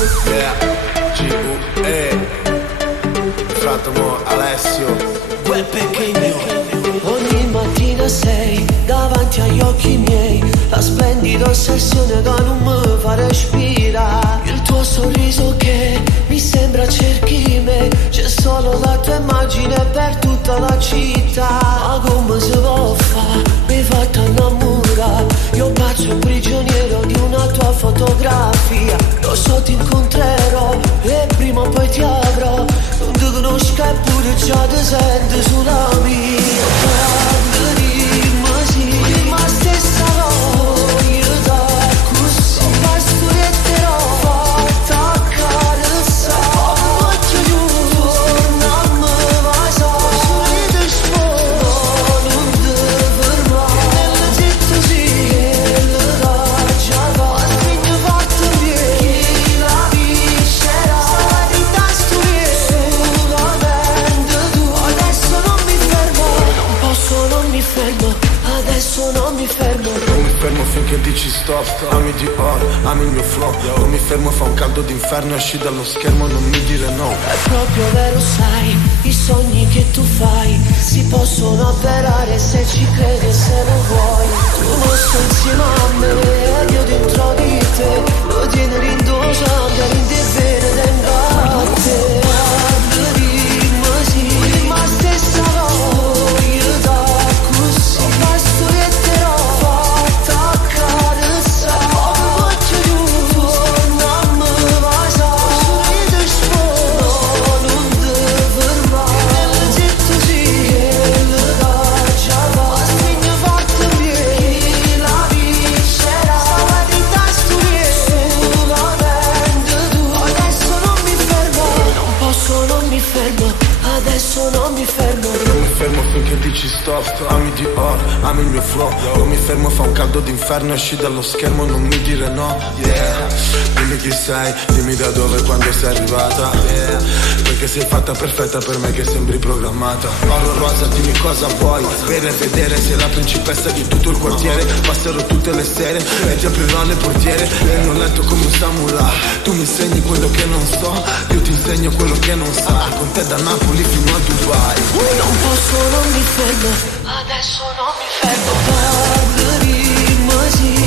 Yeah, G.U.E. Fratello Alessio, quel pequeño. Ogni mattina sei davanti agli occhi miei, la splendida ossessione che non mi fa respirare. Il tuo sorriso che mi sembra cerchi me, c'è solo la tua immagine per tutta la città. Ma come si può fare? Mi hai fatto innamorare. Io pazzo prigioniero di una tua fotografia. Lo so ti incontrerò e prima o poi ti avrò. Non ti conosco eppure già ti sento sulla mia. Dimmi sì, ma stessa voglio da così. Pasto retterò, fatta accarezzare. Occhio giù, torna a me, vai so. Sorride sposo, non ti fermare. Nel zitto sì, che le raggia va. Ma spegno fatto via, chi la vincerà. Salita studia, solamente tu. Adesso non mi fermo, non posso, non mi fermo. Adesso non mi fermo. non mi fermo finché dici stop. Ami di oro, ami il mio flow. Non mi fermo, fa un caldo d'inferno. Esci dallo schermo, non mi dire no. È proprio vero, sai, i sogni che tu fai si possono avverare se ci credi e se lo vuoi. Tu non sei insieme a me ed io dentro di te. Lo tieni rindosa, rinde bene dentro a te. Dimmi sì, ma stessa voglio da così. Pasto retterò, fatta accarezzare. Occhio giù, torna a me, vai so. Sorride sposo, non ti fermare. Nel zitto sì, che le raggia va. Ma spegno forte via, chi la vincerà. Salita studia, solamente tu. Adesso non mi fermo, non posso, non mi fermo. Adesso non mi fermo. Non mi fermo finché dici stop. Ami di oro, ami il mio flow. Non mi fermo, fa un caldo d'inferno. Esci dallo schermo, non mi dire no. Yeah, dimmi chi sei, dimmi da dove e quando sei arrivata. Yeah, perché sei fatta perfetta per me che sembri programmata. Oro rosa, dimmi cosa vuoi. Bere e vedere, sei la principessa di tutto il quartiere. Passerò tutte le sere e ti aprirò le portiere. Nel mio letto come un samurai. Tu mi insegni quello che non so, io ti insegno quello che non sai. Con te da Napoli fino a Dubai. Non posso, non mi fermo. Adesso non mi fermo. Dimmi sì,